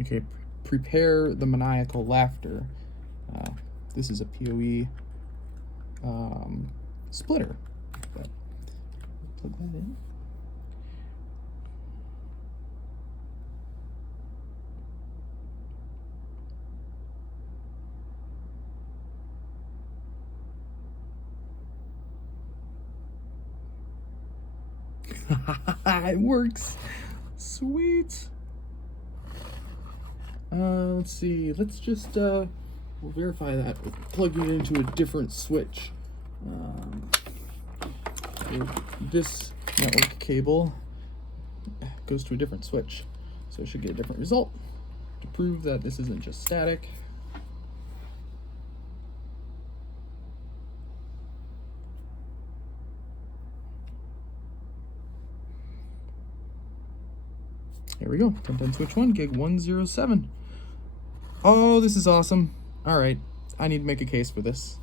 Okay, prepare the maniacal laughter. This is a PoE splitter. But plug that in. It works. Sweet. Let's see. Let's just we'll verify that. Plugging it into a different switch. This network cable goes to a different switch, so it should get a different result to prove that this isn't just static. Here we go. 1010 switch 1, gig 107. Oh, this is awesome. All right, I need to make a case for this.